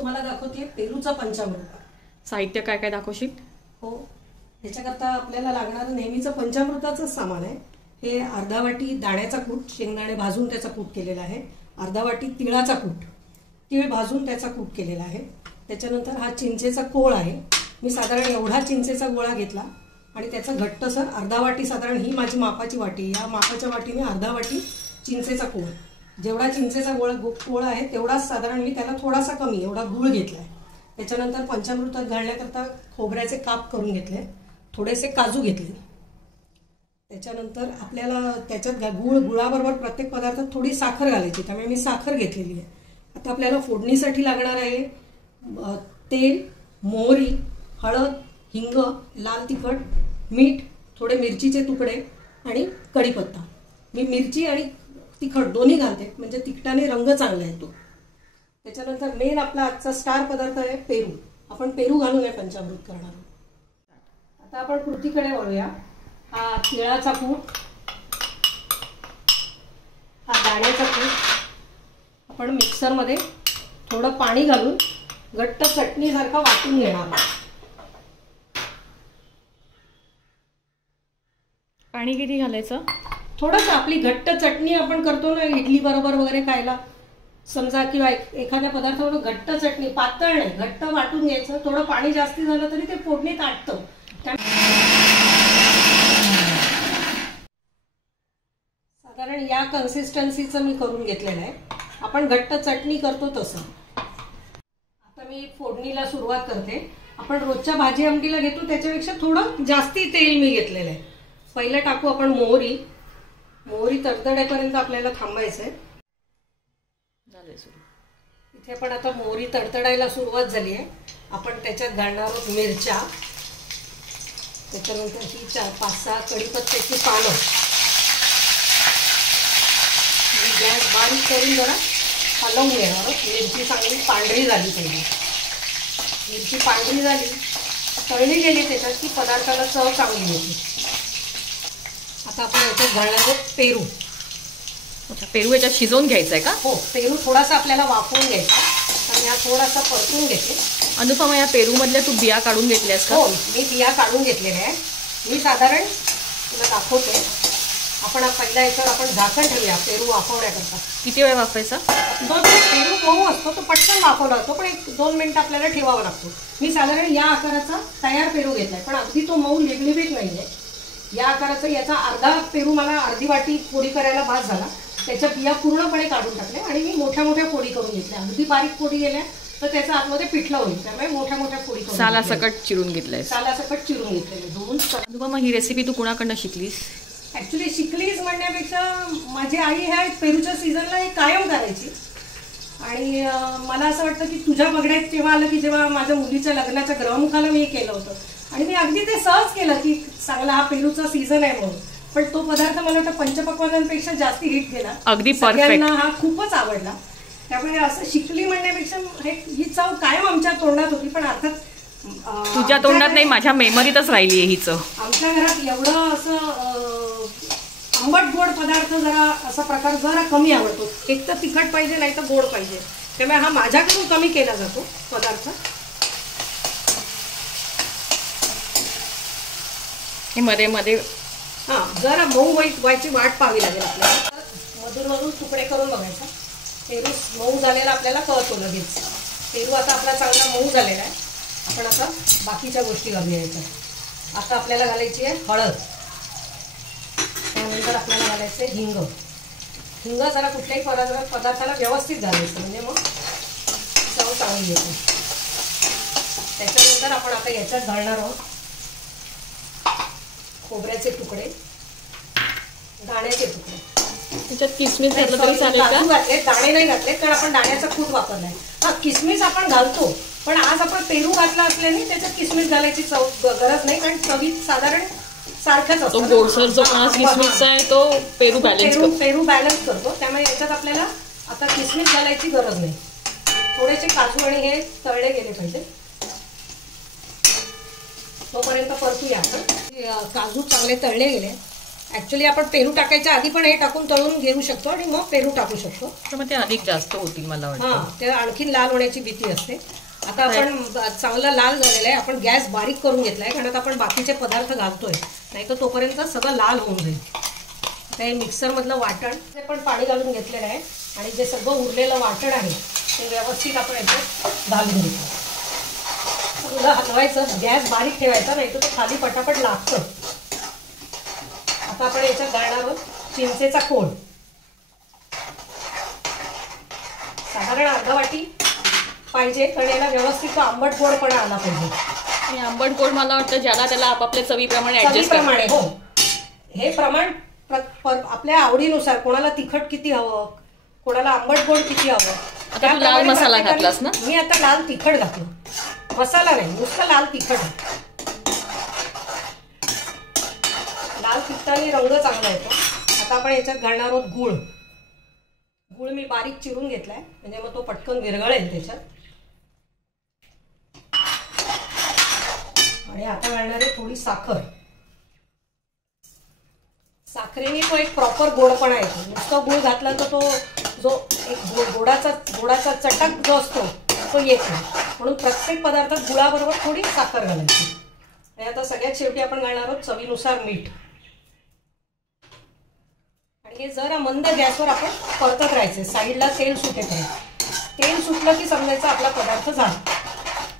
तुम्हाला दाखवते पेरूचा पंचामृत. साहित्य काय काय दाखवशील? हो, ह्याच्याकरता आपल्याला लागणारं नेहमीचं पंचामृताचंच सामान आहे. हे अर्धा वाटी दाण्याचा कूट, शेंगदाणे भाजून त्याचा कूट केलेला आहे. अर्धा वाटी तिळाचा कूट, तीळ भाजून त्याचा कूट केलेला आहे. त्याच्यानंतर हा चिंचेचा कोळ आहे. मी साधारण एवढा चिंचेचा गोळा घेतला आणि त्याचा घट्टसर अर्धा वाटी, साधारण ही माझी मापाची वाटी, या मापाच्या वाटीने अर्धा वाटी चिंचेचा कोळ. जेवढा चिंचेचा कोळ आहे तेवढाच साधारण मी त्याला थोडासा कमी एवढा गूळ घेतलाय. त्याच्यानंतर पंचामृतात घालण्याकरता खोबऱ्याचे काप करून घेतले, थोडेसे काजू घेतले. त्याच्यानंतर आपल्याला त्याच्यात गुळाबरोबर प्रत्येक पदार्थात थोडी साखर घालायची, त्यामुळे मी साखर घेतलेली आहे. आता आपल्याला फोडणीसाठी लागणार आहे तेल, मोहरी, हळद, हिंग, लाल तिखट, मीठ, थोडे मिरचीचे तुकडे आणि कढीपत्ता. मी मिरची आणि तिखट दोन्ही घालते, म्हणजे तिखटाने रंग चांगला येतो. त्याच्यानंतर मेन आपला आजचा स्टार पदार्थ आहे पेरू. आपण पेरू घालून हे पंचामृत करणार आहोत. आता आपण कृतीकडे वळूया. हा तिळाचा कूट, हा दाण्याचा कूट आपण मिक्सरमध्ये थोडं पाणी घालून घट्ट चटणीसारखा वाटून घेणार आहोत. पाणी किती घालायचं? थोडंसं, आपली घट्ट चटणी आपण करतो ना इडली बरोबर वगैरे खायला, समजा, किंवा एखाद्या पदार्थावर घट्ट चटणी, पातळ नाही, घट्ट वाटून घ्यायचं. थोडं पाणी जास्ती झालं तरी ते फोडणीत आटतं. साधारण या कन्सिस्टन्सीचं मी करून घेतलेलं आहे. आपण घट्ट चटणी करतो तसं. आता मी फोडणीला सुरुवात करते. आपण रोजच्या भाजी आमटीला घेतो त्याच्यापेक्षा थोडं जास्ती तेल मी घेतलेलं आहे. पहिलं टाकू आपण मोहरी. मोहरी तडतडेपर्यंत आपल्याला थांबायचंय. इथे पण आता मोहरी तडतडायला सुरुवात झाली आहे. आपण त्याच्यात घालणार आहोत मिरच्या, त्याच्यानंतर ही 4-5-6 कढीपत्त्याची पानं. गॅस बारीक करून जरा हलवून घेणार आहोत. मिरची चांगली पांढरी झाली पाहिजे. मिरची पांढरी झाली, तळली गेली त्याच्यात की पदार्थाला चव चांगली येते. आता आपण याच्यात घालणार आहोत पेरू. पेरू याच्यात शिजवून घ्यायचा आहे का? हो, पेरू थोडासा आपल्याला वाफवून घ्यायचा. आणि हा थोडासा परतून घेते. अनुपमा, या पेरू मधल्या तू बिया काढून घेतल्यास का? हो, मी बिया काढून घेतलेल्या आहे. मी साधारण तुला दाखवते. आपण पहिला याच्यावर आपण झाकण ठेवूया पेरू वाफवण्याकरता. किती वेळ वाफवायचा? 2 मिनिट. पेरू मऊ असतो तो पटकन वाफवला जातो, पण 1-2 मिनिटं आपल्याला ठेवावा लागतो. मी साधारण या आकाराचा तयार पेरू घेतलाय, पण अगदी तो मऊ लिबलिबीत नाहीये. या आकाराचा याचा अर्धा पेरू मला अर्धी वाटी फोडी करायला भास झाला. त्याच्या बिया पूर्णपणे काढून टाकल्या आणि मी मोठ्या मोठ्या फोडी करून घेतल्या. अगदी बारीक फोडी गेल्या तर त्याचा आतमध्ये पिठलं होईल, त्यामुळे मोठ्या मोठ्या फोडी करून सालासकट चिरून घेतलंय. सालासकट चिरून घेतलेले दोन. अनुपमा, ही रेसिपी तू कुणाकडनं शिकलीस? ऍक्च्युली शिकलीच म्हणण्यापेक्षा माझी आई ह्या पेरूच्या सीझनला एक कायम करायची. आणि मला असं वाटतं की तुझ्या बघण्यात तेव्हा आलं की जेव्हा माझ्या मुलीच्या लग्नाच्या ग्रहमुखाला मी केलं होतं आणि मी अगदी ते सहज केलं की चांगला हा पेरूचा सीझन आहे म्हणून. पण तो पदार्थ मला वाटतं पंचपक्वान्नांपेक्षा जास्त हिट गेला. अगदी परफेक्ट. हा खूपच आवडला. त्यामुळे असं शिकली म्हणण्यापेक्षा ही चव कायम आमच्या तोंडात होती. पण अर्थात तुझ्या तोंडात नाही, माझ्या मेमरीतच राहिली आहे ही चव. आमच्या घरात एवढं असं आंबट गोड पदार्थ जरा असा प्रकार जरा कमी आवडतो. एक तर तिखट पाहिजे, नाही तर गोड पाहिजे. त्यामुळे हा माझ्याकडून कमी केला जातो पदार्थ. हे मध्ये मध्ये जरा मऊ व्हायची वाट पाहावी लागेल आपल्याला. मधून तुकडे करून बघायचा. पेरू मऊ झालेला आपल्याला कळतो लगेच. पेरू आता आपला चांगला मऊ झालेला आहे. आपण आता बाकीच्या गोष्टी घालूया याच्यात. आता आपल्याला घालायची आहे हळद. त्यानंतर आपल्याला घालायचं आहे हिंग. हिंग जरा कुठल्याही पदार्थाला व्यवस्थित घालायचं, म्हणजे मग चव चांगली येते. त्याच्यानंतर आपण आता याच्यात घालणार आहोत खोबऱ्याचे तुकडे, दाण्याचे तुकडे. त्याच्यात किसमिस घातलं तरी चालेल का? दाणे नाही घातले कारण आपण दाण्याचा कूट वापरलाय. हा, किसमिस आपण घालतो, पण आज आपण पेरू घातला असल्याने त्याच्यात किसमिस घालायची गरज नाही, कारण चवीत साधारण सारखाच असतो. गोडसर जो किसमिस आहे तो पेरू बॅलन्स करतो. त्यामुळे याच्यात आपल्याला आता किसमिस घालायची गरज नाही. थोडेसे काजू आणि हे तळले गेले पाहिजे. तोपर्यंत परतूया आपण. काजू चांगले तळले गेले. ऍक्च्युली आपण पेरू टाकायच्या आधी पण हे टाकून तळून घेऊ शकतो आणि मग पेरू टाकू शकतो. तर मग ते अधिक जास्त होतील मला वाटतं. हा, ते आणखीन लाल होण्याची भीती असते. आता आपण चांगला लाल झालेला आहे. आपण गॅस बारीक करून घेतलाय कारण आता आपण बाकीचे पदार्थ घालतोय, नाही तर तोपर्यंत सगळं लाल होऊन जाईल. आता हे मिक्सर मधलं वाटण ते पण पाणी घालून घेतलेलं आहे आणि जे सगळं उरलेलं वाटण आहे ते व्यवस्थित आपण याच्यात घालून घेतो. तुला हलवायचं, गॅस बारीक ठेवायचा, नाही तर ते खाली पटापट लागतं. आता आपण याच्यात घालणार आहोत चिंचेचा कोळ. साधारण अर्धा वाटी पाहिजे, कारण याला व्यवस्थित आंबट गोडपणा आला पाहिजे. आणि आंबट गोड मला वाटतं ज्याला त्याला आपापल्या चवीप्रमाणे ऍडजस्ट प्रमाणे. हो, हे प्रमाण आपल्या आवडीनुसार. कोणाला तिखट किती हवं, कोणाला आंबट गोड किती हवं. आता तू लाल मसाला घातलास ना? मी आता लाल तिखट घातलं, मसाला नाही, नुसतं लाल तिखट. लाल तिखटाने रंग चांगला येतो. आता आपण याच्यात घालणार आहोत गूळ. गूळ मी बारीक चिरून घेतलाय म्हणजे मग तो पटकन विरघळेल त्याच्यात. आणि आता घालणार आहे थोडी साखर. साखरेने तो एक प्रॉपर गोडपणा येतो. नुसतं गूळ घातला तर तो जो एक गोडाचा चटक जो असतो तो येत नाही. म्हणून प्रत्येक पदार्थात गुळाबरोबर थोडी साखर घालायची. आणि आता सगळ्यात शेवटी आपण घालणार आहोत चवीनुसार मीठ. आणि हे जरा मंद गॅसवर आपण परतत राहायचे, साईडला तेल सुटेपर्यंत. तेल सुटलं की समजायचं आपला पदार्थ झाला.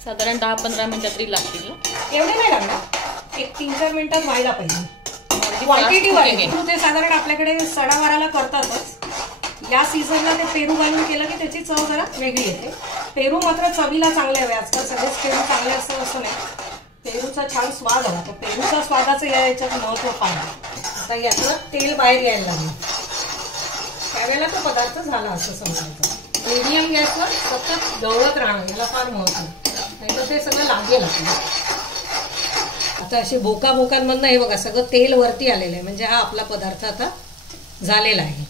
साधारण 10-15 मिनिटं तरी लागतील ना? एवढे नाही लागणार, एक 3-4 मिनिटात व्हायला पाहिजे. क्वांटिटीवर ते साधारण आपल्याकडे सणावाराला करतातच. या सीझनला ते पेरू घालून केलं की त्याची चव जरा वेगळी येते. पेरू मात्र चवीला चांगले हवे. आजकाल सगळेच पेरू चांगले असतं असं नाही. पेरूचा छान स्वाद हवा. तर पेरूचा स्वादाचं याच्यात महत्व पाहिजे. आता यातलं तेल बाहेर यायला लागलं त्यावेळेला तो पदार्थ झाला असं समजायचं. मीडियम गॅसवर सतत ढवळत राहणं याला फार महत्व, नाही तर ते सगळं लागेल आपलं. आता असे बोकांमधनं हे बघा सगळं तेल वरती आलेलं आहे, म्हणजे हा आपला पदार्थ आता झालेला आहे.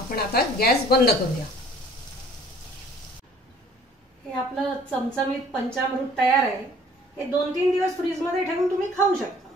आपण आता गॅस बंद करूया. हे आपलं चमचमीत पंचामृत तयार आहे. हे 2-3 दिवस फ्रीजमध्ये ठेवून तुम्ही खाऊ शकता.